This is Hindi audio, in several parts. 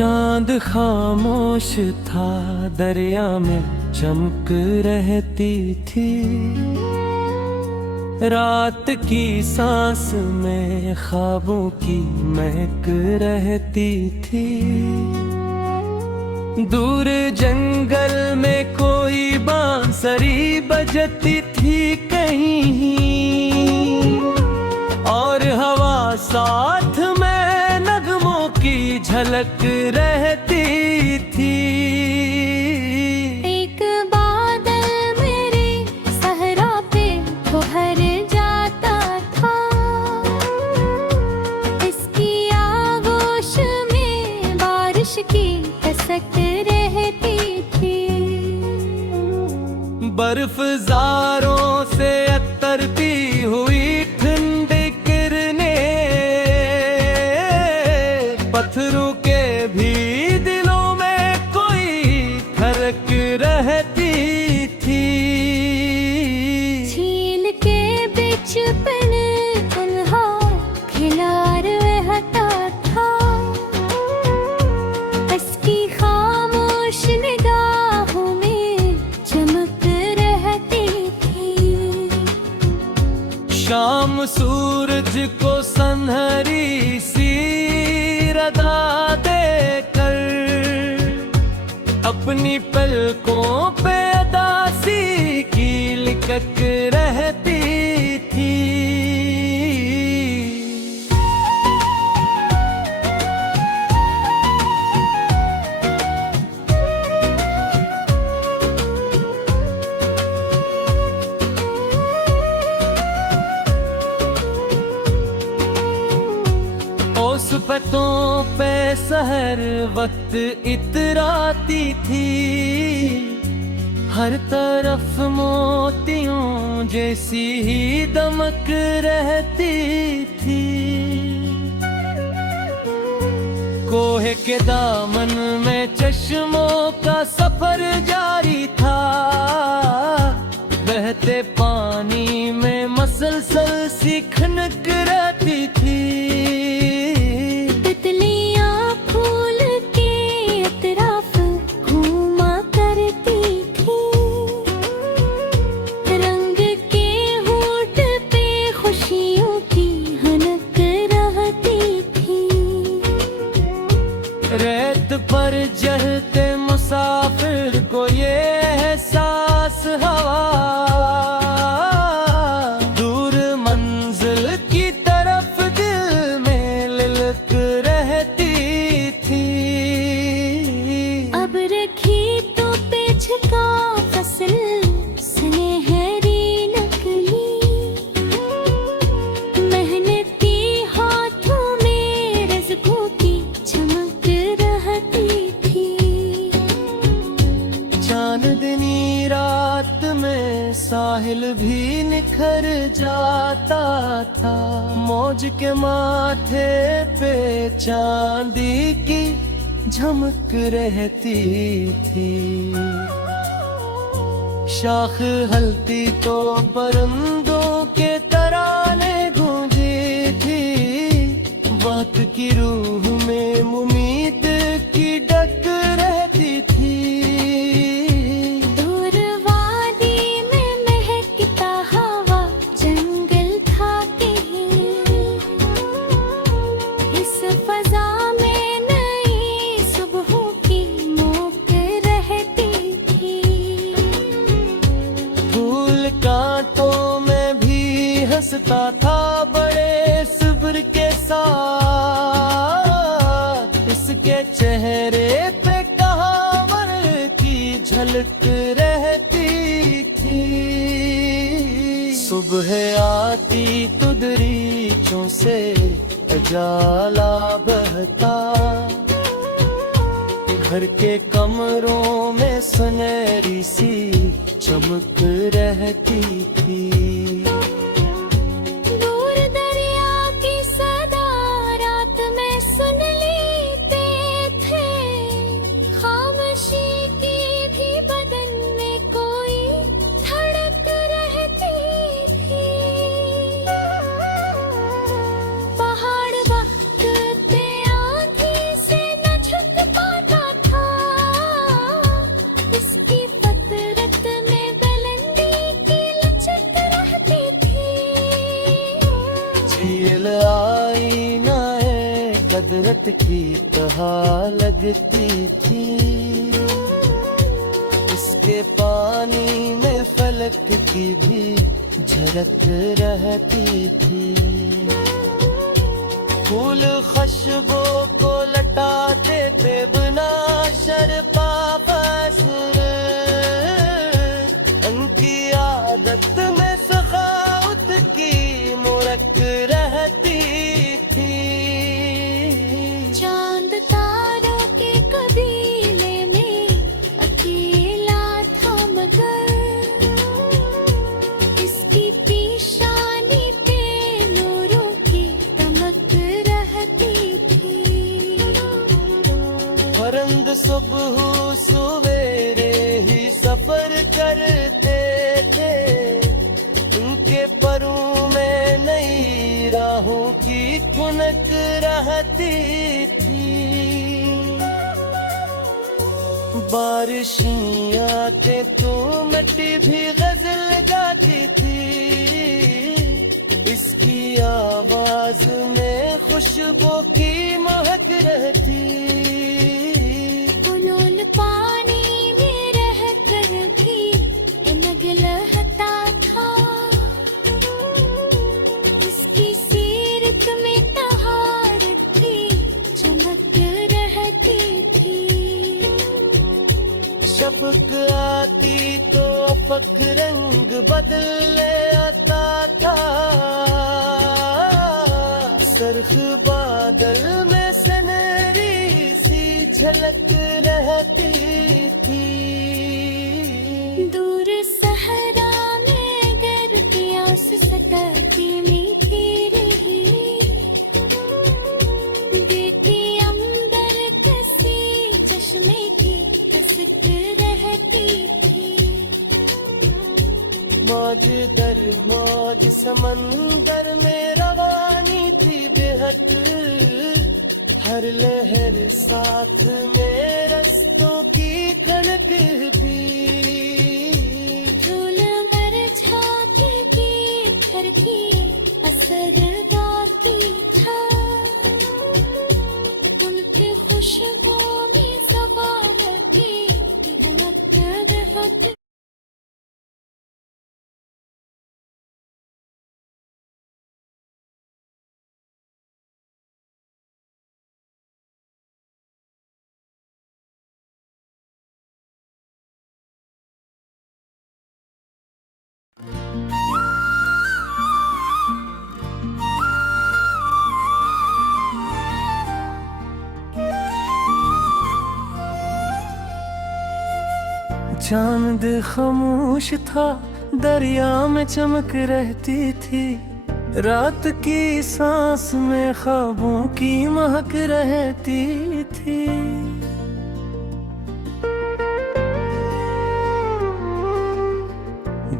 चांद खामोश था, दरिया में चमक रहती थी। रात की सांस में ख्वाबों की महक रहती थी। दूर जंगल में कोई बांसुरी बजती थी कहीं, और हवा साथ में नगमों की झलक रहती थी। एक बादल मेरे सहरा पे भर जाता था, इसकी आगोश में बारिश की कसक रहती थी। बर्फज़ारों से अतरती हुई ठंडी किरणें पत्थरों के भी दिलों में कोई फर्क रहती थी। झील के बीच पन कुल्हा खिलार रहता था, उसकी खामोश निगाहों में चमक रहती थी। शाम सूरज को सनहरी सी रदा देकर अपनी पलकों पे अदासी की लिकक रहती थी। उस पतों पे सहर वक्त इतराती थी, हर तरफ मोतियों जैसी ही दमक रहती थी। कोहे के दामन में चश्मों का सफर जारी था, बहते पानी में मसलसल सी खनक रहती थी। तितलियां फूल के अतराफ घूमा करती थी, रंग के होंठ पे खुशियों की हनक रहती थी। रेत पर चढ़ते मुसाफिर को ये एहसास हवा, दूर मंजिल की तरफ दिल में लिलक रहती थी। अब रखी तो पेच का फसल सुनहरी नकली, मेहनती हाथों में रिज़्क़ों की चमक रहती थी। चांदनी रात में साहिल भी निखर जाता था, मौज के माथे पे चांदी की झमक रहती थी। शाख हलती तो परिंदों के तराने गूंजी थी, वक्त की रूह में उम्मीद की डक रहती थी। दूर वादी में महकता हवा जंगल था कहीं, इस फजा में नई सुबहों की मोक रहती थी। फूल कांटों में भी हंसता था बड़े सब्र के साथ, इसके चेहरे पे कहावर की झलक रहती थी। सुबह आती तो दरीचों से उजाला बहता, घर के कमरों में सुनहरी सी चमक रहती थी। दूर दरिया की सदा रात में सुन लेते थे, खामोशी की भी बदन में कोई धड़क रहती थी। पहाड़ वक्त आंधी से न झुक कुदरत की तरह लगती थी। इसके पानी में फलक की भी झलक रहती थी। फूल खुशबू को लटाते थे बिना शर्पा बसुर। उनकी आदत में सखावत की मुरक रहती थी। चांद तारों के कबीले में अकेला था मगर इसकी पेशानी पे नूरों की दमक रहती थी। फरंद सुबह सवेरे ही सफर करते थे। उनके परों में नई राहों की खुनक रहती थी। बारिशें आते तो मिट्टी भी गजल गाती थी। इसकी आवाज में खुशबू की महक रहती। कुनूल पानी में रह कर भी इनग लहता था। इसकी सीरत में तहारत की चमक रहती थी। शफक आती तो अफक रंग बदले आता था। सरख बादल में सनहरी सी झलक रहती थी। दूर सहरा में गर प्यास सताती मीठी रही। देखी अंबर कसी चश्मे की कसक रहती थी। मौज दर मौज समंदर में रवानी थी बेहद। हर लहर साथ में रस्तों की कणक थी। धूल मरझा के भीतर की असर गाती था। उनकी खुशबू में सवार की दमक रहती। चांद खामोश था, दरिया में चमक रहती थी। रात की सांस में ख्वाबों की महक रहती थी।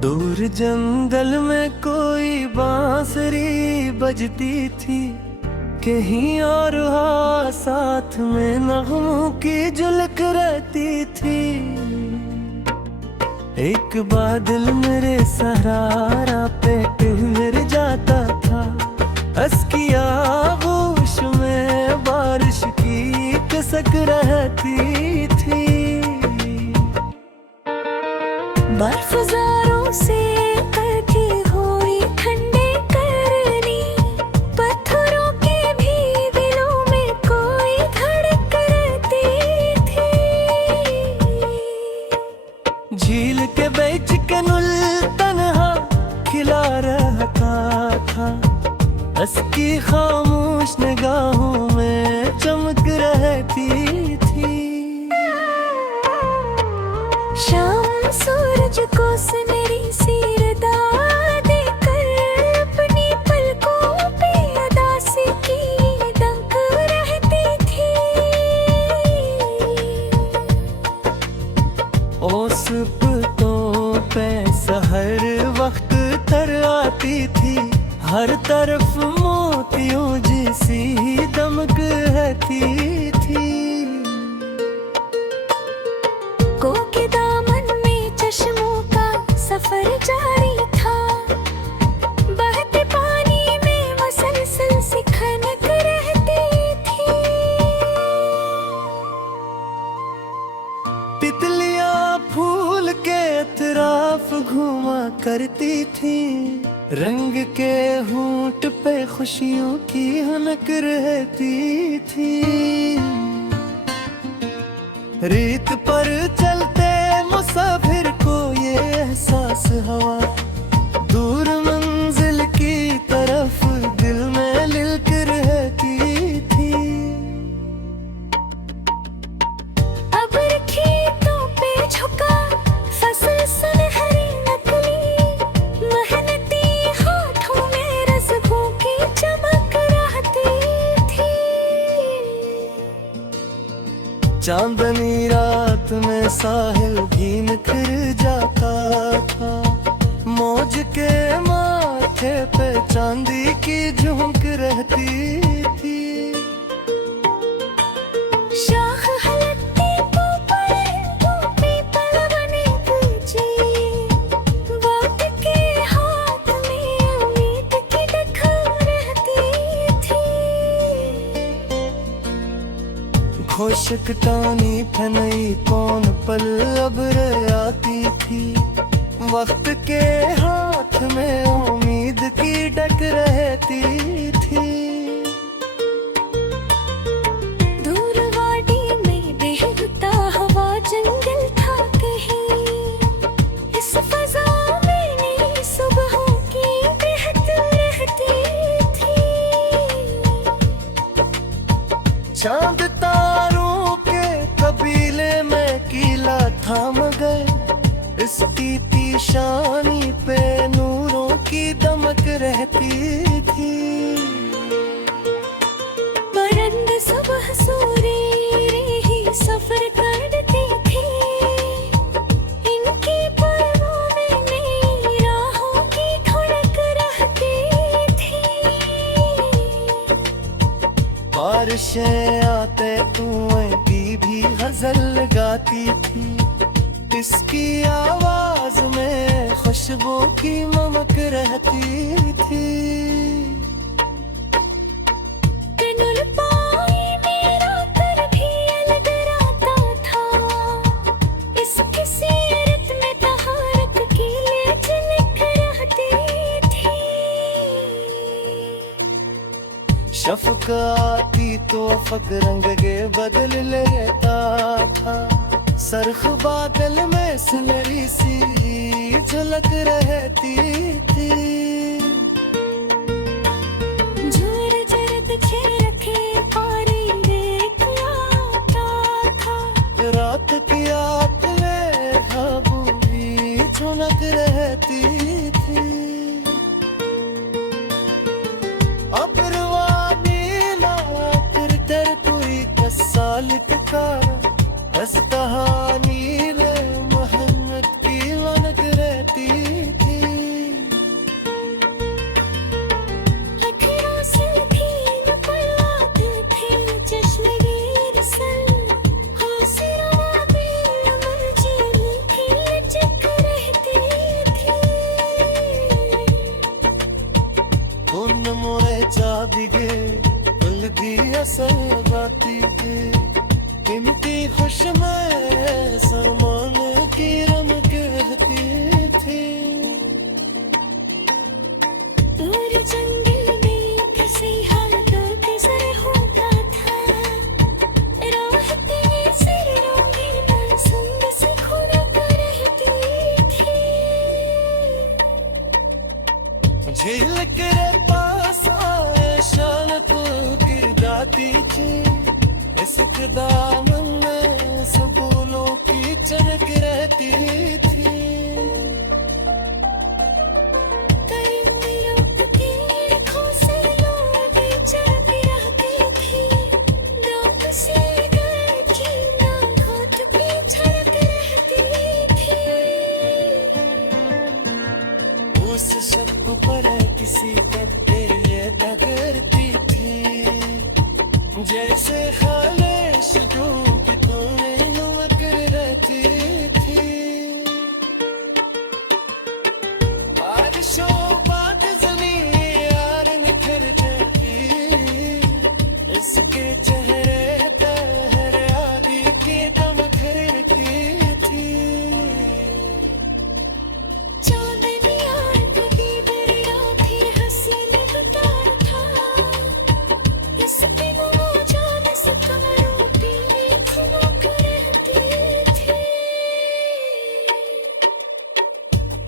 दूर जंगल में कोई बांसुरी बजती थी। कहीं और हाँ साथ में नगमों की झलक रहती थी। एक बादल मेरे सहारा पे गिर जाता था। उसकी आगोश में बारिश की कसक रहती थी। बर्फज़ारों से कटी हुई ठंडी करनी। पत्थरों के भी दिलों में कोई धड़क रहती थी। झील के बीच कनुल तन्हा खिला रहता था। उसकी खामोश निगाहों में चमक रहती थी। शाम सूरज को सुनहरी सी रदा देकर अपनी पलकों पे अदासी की दंक रहती थी। ओस पुतों पे सहर वक्त तर आती थी। हर तरफ मोतियों जैसी दमक रहती थी। को के दामन में चश्मों का सफर जारी था। बहते पानी में मुसलसल सी खनक रहती थी। घूमा करती थी, रंग के होंठ पे खुशियों की हनक रहती थी। रेत पर चलते मुसाफिर को ये एहसास हुआ, दूर मंजिल की तरफ दिल में लिलक रहती थी। अब खेतों पे झुका फसल सुनहरी नकली, मेहनती हाथों में रज़्क़ों की चमक रहती थी। चांदनी रात में साहिल भी निखर जाता था, मौज के माथे पे चांदी की झुमक रहती थी। शाख हलकती को परिंदों पे पलवने दीजिए, वक्त के हाथ में उम्मीद की दखल रहती थी। खुशक टानी फनई कौन पल अब आती थी, वक्त के हाथ में उम्मीद की डक रहती थी। दूर वादी में बहता हवा जंगल था कहीं, इस फजा में नई सुबहों की बहत रहती थी। चांद तारों के कबीले में कीला थाम गए, इसकी शानी पे नूरों की दमक रहती थी। परिंदे सुबह सूरेरे ही सफर करती थी, इनकी पलकों में नई राहों की धड़क रहती थी। बारिशें आते कुएं भी गजल गाती थी, इसकी आवाज में खुशबू की ममक रहती थी। कनुल पाए मेरा कर भी अलग रहता था, इसकी सीरत में तहारत की झलक रहती थी। शफ़क़ आती तो फक रंग के बदल लेता था, सरख बादल में सुनहरी सी झलक रहती थी। जोर जरद खेर के पारी देख आता था, रात की आग में खाबू भी झुनक रहती थी। अबरवानी ना फिर ter कोई कसाल का हंसता नीले मोहम्मद की लनक रहती थी। अखरों से भी न पलाते थे चश्मे सल, हौसला भी मंजिल की लचक रहती थी। उन मोए चाबिगे दिल दी असल बाती के, कीमती खुश में सामान की रमक रहती थी। दूर जंगल में किसी हालतों के सर होता था, राहते सिर रंगीन सुंद से खुनक रहती थी। झील के पास आए शान को की जाती थी, इश्क दामन में सबूलों की चरक रहती थी। परिंदे रोकती आँखों से लोग चलती रहती थी, दांत से गए की ना होठ पे छलक रहती थी। उस शक पर किसी तबके ये टकरती थी, जैसे खालिश धूप तुम्हें नमक रहती थी। बारिशों बात जमी यार निखर जाती, इसके चेहरे पर आदि की दमक रहती थी।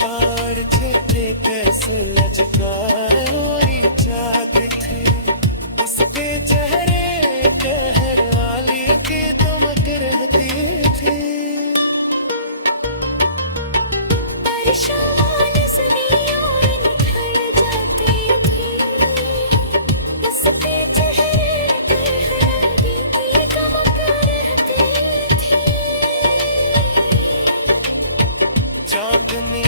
आड़छे थे कैसे लजकाई जाते थे, उसके चेहरे कहर वाली की दमक रहती थी। परेशान सदियों निखर जाती थी, उसके चेहरे कहरानी की दमक रहती थी। चांदनी